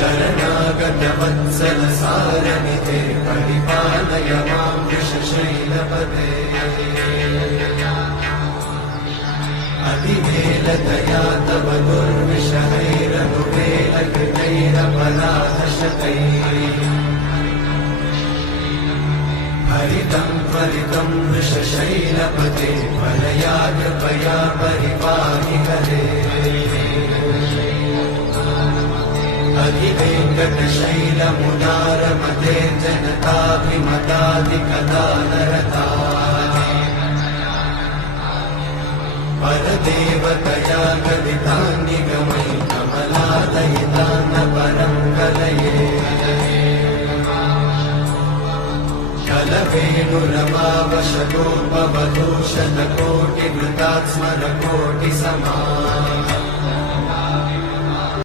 शरणागतवत्सल सारनिधे परिपालय मां वृषशैलपते अतिवेलतया तव दुर्विषहैरनुवेलकृतैरपराधशतैः हरितं त्वरितं वृषशैलपते त्वरया कृपया परिपाहि हरे अधिवेङ्कटशैलमुदारमते जनताभिमताधिकदानरता परदेवतया गदितान्निगमयि कमलादयितान्न परं कलये कलवेणुरमावशतोपवधूषणकोटिवृतात् स्मरकोटिसमा